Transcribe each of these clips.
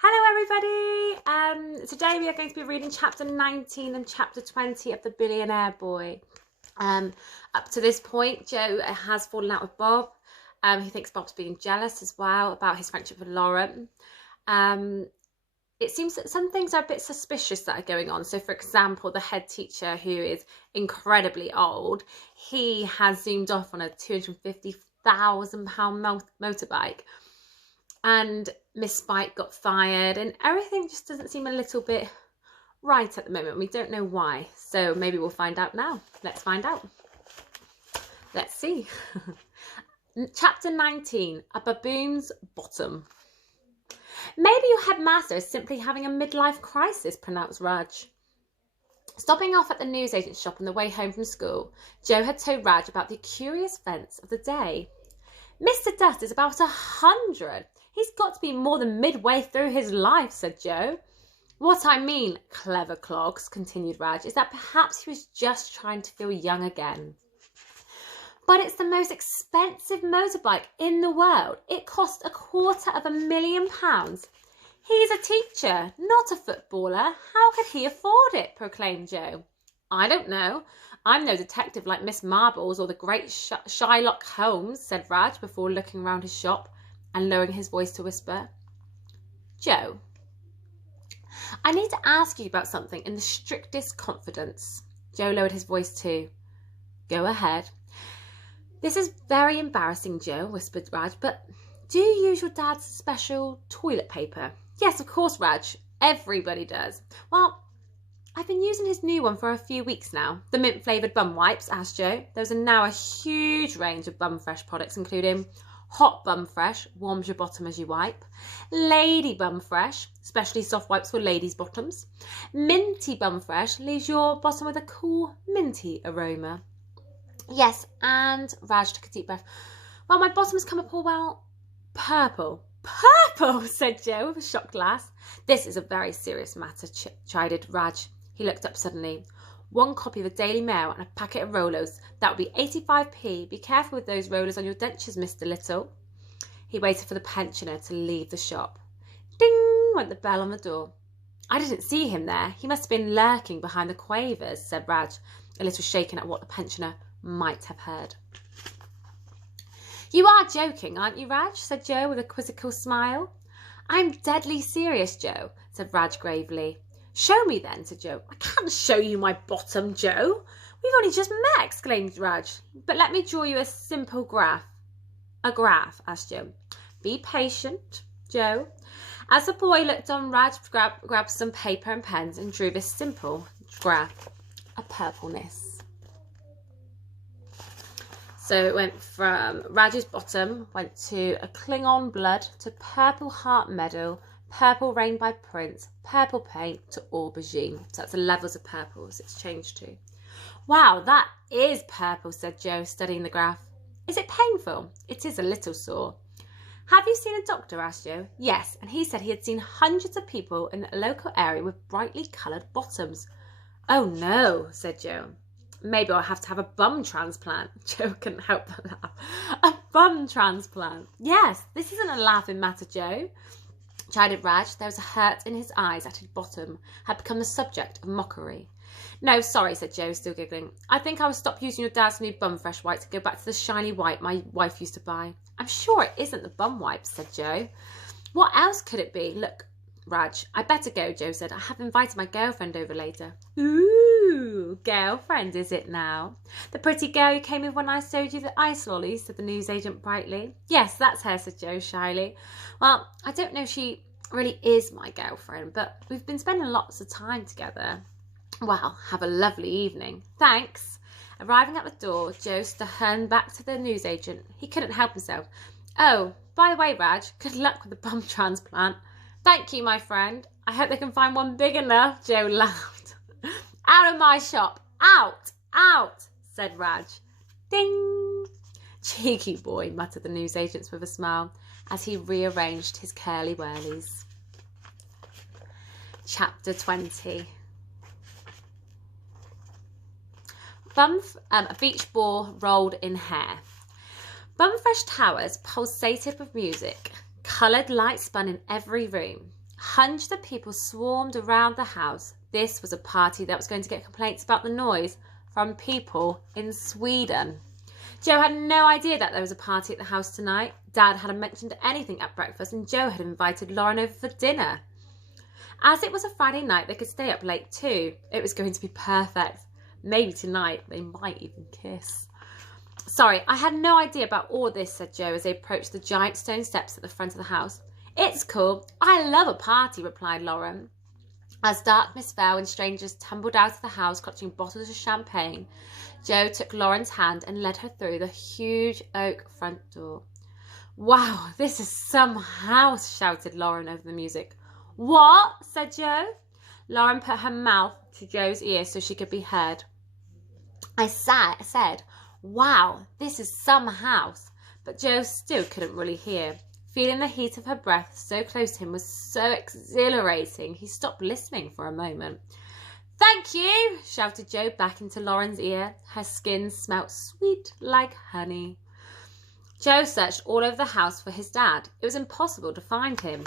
Hello everybody! Today we are going to be reading chapter 19 and chapter 20 of The Billionaire Boy. Up to this point, Joe has fallen out with Bob. He thinks Bob's being jealous as well about his friendship with Lauren. It seems that some things are a bit suspicious that are going on. So, for example, the head teacher, who is incredibly old, he has zoomed off on a £250,000 motorbike. And Miss Spike got fired, and everything just doesn't seem a little bit right at the moment. We don't know why, so maybe we'll find out now. Let's find out. Let's see. Chapter 19, A Baboon's Bottom. Maybe your headmaster is simply having a midlife crisis, pronounced Raj. Stopping off at the newsagent's shop on the way home from school, Joe had told Raj about the curious events of the day. Mr. Dust is about 100. He's got to be more than midway through his life, said Joe. What I mean, clever clogs, continued Raj, is that perhaps he was just trying to feel young again. But it's the most expensive motorbike in the world. It cost £250,000. He's a teacher, not a footballer. How could he afford it? Proclaimed Joe. I don't know. I'm no detective like Miss Marbles or the great Shylock Holmes, said Raj before looking round his shop and lowering his voice to whisper. Joe, I need to ask you about something in the strictest confidence. Joe lowered his voice too. Go ahead. This is very embarrassing, Joe, whispered Raj, but do you use your dad's special toilet paper? Yes, of course, Raj. Everybody does. Well, I've been using his new one for a few weeks now. The mint-flavoured bum wipes, asked Joe. There's now a huge range of Bum Fresh products, including Hot Bum Fresh, warms your bottom as you wipe. Lady Bum Fresh, specially soft wipes for ladies' bottoms. Minty Bum Fresh leaves your bottom with a cool, minty aroma. Yes, and Raj took a deep breath. Well, my bottom has come up all, well, purple. Purple, said Joe with a shocked laugh. This is a very serious matter, chided Raj. He looked up suddenly. One copy of the Daily Mail and a packet of Rolos. That would be 85p. Be careful with those rollers on your dentures, Mr. Little. He waited for the pensioner to leave the shop. Ding went the bell on the door. I didn't see him there. He must have been lurking behind the quavers, said Raj, a little shaken at what the pensioner might have heard. You are joking, aren't you, Raj? Said Joe with a quizzical smile. I'm deadly serious, Joe, said Raj gravely. Show me then, said Joe. I can't show you my bottom, Joe. We've only just met, exclaimed Raj. But let me draw you a simple graph. A graph, asked Joe. Be patient, Joe. As the boy looked on, Raj grabbed some paper and pens and drew this simple graph. A purpleness. So it went from Raj's bottom, went to a Klingon blood, to purple heart medal, purple rain by Prince, purple paint, to aubergine. So that's the levels of purples it's changed to. Wow, that is purple, said Joe, studying the graph. Is it painful? It is a little sore. Have you seen a doctor? Asked Joe. Yes, and he said he had seen hundreds of people in a local area with brightly coloured bottoms. Oh no, said Joe. Maybe I'll have to have a bum transplant. Joe couldn't help but laugh. A bum transplant? Yes, this isn't a laughing matter, Joe, chided Raj. There was a hurt in his eyes at his bottom had become the subject of mockery. No, sorry, said Joe, still giggling. I think I will stop using your dad's new Bum Fresh white to go back to the shiny white my wife used to buy. I'm sure it isn't the bum wipes, said Joe. What else could it be? Look, Raj, I better go, Joe said. I have invited my girlfriend over later. Ooh, girlfriend, is it now? The pretty girl you came with when I showed you the ice lollies, said the newsagent brightly. Yes, that's her, said Joe shyly. Well, I don't know if she really is my girlfriend, but we've been spending lots of time together. Well, have a lovely evening. Thanks. Arriving at the door, Joe turned back to the newsagent. He couldn't help himself. Oh, by the way, Raj, good luck with the bum transplant. Thank you, my friend. I hope they can find one big enough, Joe laughed. Out of my shop. Out, out, said Raj. Ding. Cheeky boy, muttered the newsagent with a smile as he rearranged his curly whirlies. Chapter 20. A beach ball rolled in hair. Bumfresh Towers pulsated with music. Coloured lights spun in every room. Hundreds of people swarmed around the house. This was a party that was going to get complaints about the noise from people in Sweden. Joe had no idea that there was a party at the house tonight. Dad hadn't mentioned anything at breakfast, and Joe had invited Lauren over for dinner. As it was a Friday night, they could stay up late too. It was going to be perfect. Maybe tonight they might even kiss. Sorry, I had no idea about all this, said Joe as they approached the giant stone steps at the front of the house. It's cool. I love a party, replied Lauren. As darkness fell and strangers tumbled out of the house clutching bottles of champagne, Joe took Lauren's hand and led her through the huge oak front door. Wow, this is some house, shouted Lauren over the music. What? Said Joe. Lauren put her mouth to Joe's ear so she could be heard. I said, wow, this is some house. But Joe still couldn't really hear. Feeling the heat of her breath so close to him was so exhilarating, he stopped listening for a moment. Thank you, shouted Joe back into Lauren's ear. Her skin smelt sweet like honey. Joe searched all over the house for his dad. It was impossible to find him.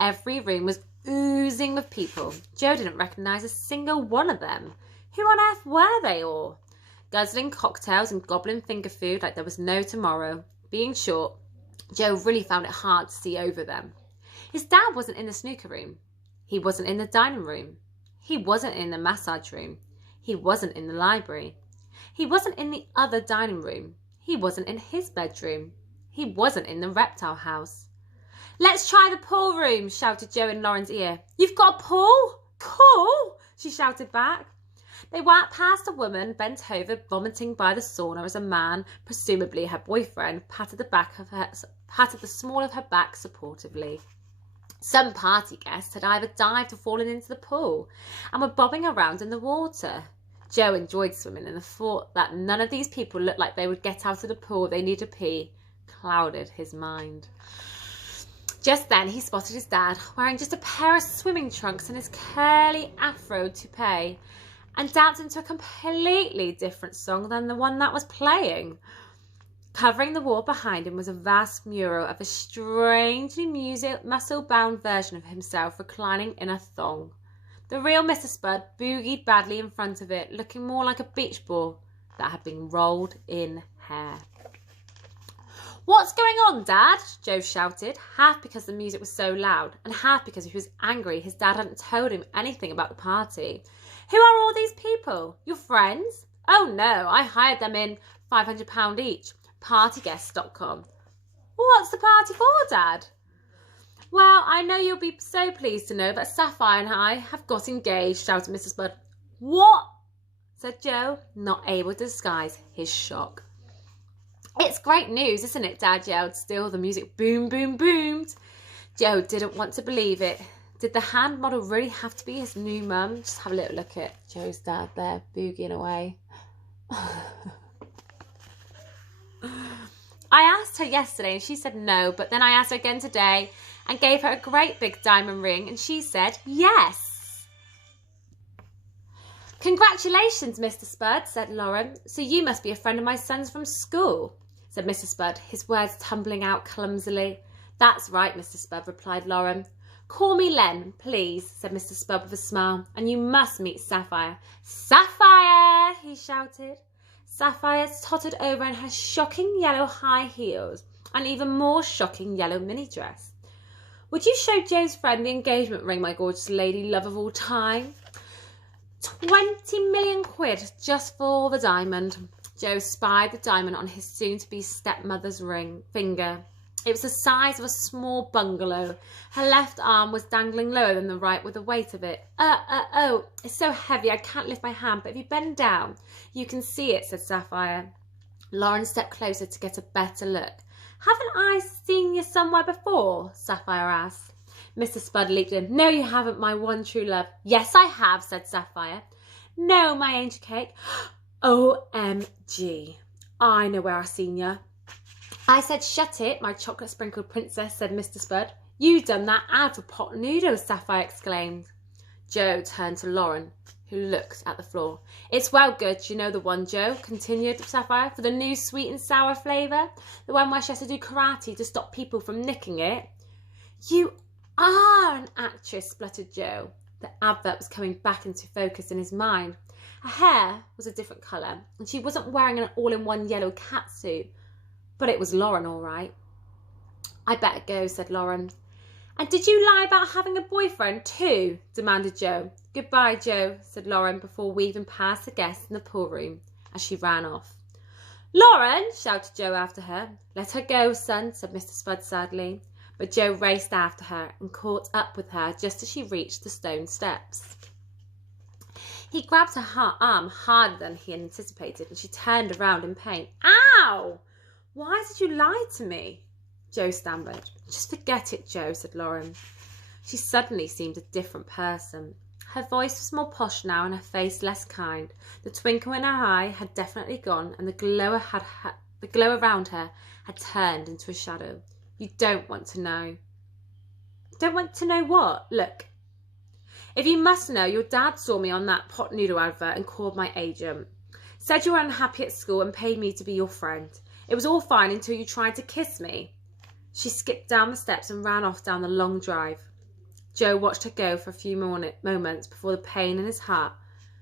Every room was oozing with people. Joe didn't recognise a single one of them. Who on earth were they all? Guzzling cocktails and gobbling finger food like there was no tomorrow. Being short, Joe really found it hard to see over them. His dad wasn't in the snooker room. He wasn't in the dining room. He wasn't in the massage room. He wasn't in the library. He wasn't in the other dining room. He wasn't in his bedroom. He wasn't in the reptile house. Let's try the pool room, shouted Joe in Lauren's ear. You've got a pool? Cool, she shouted back. They walked past a woman bent over, vomiting by the sauna as a man, presumably her boyfriend, patted the small of her back supportively. Some party guests had either dived or fallen into the pool and were bobbing around in the water. Joe enjoyed swimming, and the thought that none of these people looked like they would get out of the pool if they needed to pee clouded his mind. Just then he spotted his dad wearing just a pair of swimming trunks and his curly afro toupee, and dancing to a completely different song than the one that was playing. Covering the wall behind him was a vast mural of a strangely muscle-bound version of himself reclining in a thong. The real Mr. Spud boogied badly in front of it, looking more like a beach ball that had been rolled in hair. What's going on, Dad? Joe shouted, half because the music was so loud and half because he was angry his dad hadn't told him anything about the party. Who are all these people? Your friends? Oh no, I hired them in £500 each. Partyguests.com. What's the party for, Dad? Well, I know you'll be so pleased to know that Sapphire and I have got engaged, shouted Mr. Spud. What? Said Joe, not able to disguise his shock. It's great news, isn't it, Dad yelled. Still, the music boom, boom, boomed. Joe didn't want to believe it. Did the hand model really have to be his new mum? Just have a little look at Joe's dad there, boogieing away. I asked her yesterday and she said no, but then I asked her again today and gave her a great big diamond ring and she said yes. Congratulations, Mr. Spud, said Lauren. So you must be a friend of my son's from school, said Mr. Spud, his words tumbling out clumsily. That's right, Mr. Spud, replied Lauren. Call me Len, please, said Mr. Spud with a smile, and you must meet Sapphire. Sapphire, he shouted. Sapphire tottered over in her shocking yellow high heels and even more shocking yellow mini dress. Would you show Joe's friend the engagement ring, my gorgeous lady love of all time? 20 million quid just for the diamond. Joe spied the diamond on his soon-to-be stepmother's finger. It was the size of a small bungalow. Her left arm was dangling lower than the right with the weight of it. Oh, it's so heavy I can't lift my hand, but if you bend down, you can see it, said Sapphire. Lauren stepped closer to get a better look. Haven't I seen you somewhere before? Sapphire asked. Mr. Spud leaped in. No, you haven't, my one true love. Yes, I have, said Sapphire. No, my angel cake. OMG. I know where I've seen you. I said, shut it, my chocolate-sprinkled princess, said Mr. Spud. You done that ad for pot noodles, Sapphire exclaimed. Joe turned to Lauren, who looked at the floor. It's well good, you know the one, Joe, continued Sapphire, for the new sweet and sour flavour, the one where she has to do karate to stop people from nicking it. You Ah, an actress, spluttered Joe. The advert was coming back into focus in his mind. Her hair was a different colour, and she wasn't wearing an all-in-one yellow catsuit. But it was Lauren, all right. I better go, said Lauren. And did you lie about having a boyfriend too? Demanded Joe. Goodbye, Joe, said Lauren before weaving past the guests in the pool room as she ran off. Lauren, shouted Joe after her. Let her go, son, said Mr. Spud sadly. But Joe raced after her and caught up with her just as she reached the stone steps. He grabbed her arm harder than he anticipated, and she turned around in pain. Ow! Why did you lie to me? Joe stammered. Just forget it, Joe, said Lauren. She suddenly seemed a different person. Her voice was more posh now and her face less kind. The twinkle in her eye had definitely gone, and the glow around her had turned into a shadow. You don't want to know. Don't want to know what? Look. If you must know, your dad saw me on that pot noodle advert and called my agent. Said you were unhappy at school and paid me to be your friend. It was all fine until you tried to kiss me. She skipped down the steps and ran off down the long drive. Joe watched her go for a few moments before the pain in his heart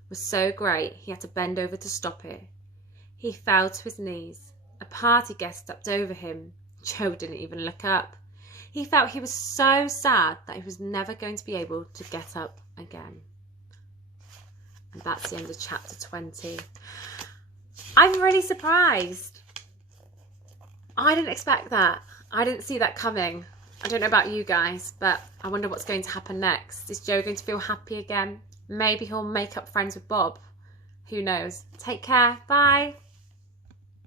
was so great he had to bend over to stop it. He fell to his knees. A party guest stepped over him. Joe didn't even look up. He felt he was so sad that he was never going to be able to get up again. And that's the end of chapter 20. I'm really surprised. I didn't expect that. I didn't see that coming. I don't know about you guys, but I wonder what's going to happen next. Is Joe going to feel happy again? Maybe he'll make up friends with Bob. Who knows? Take care. Bye.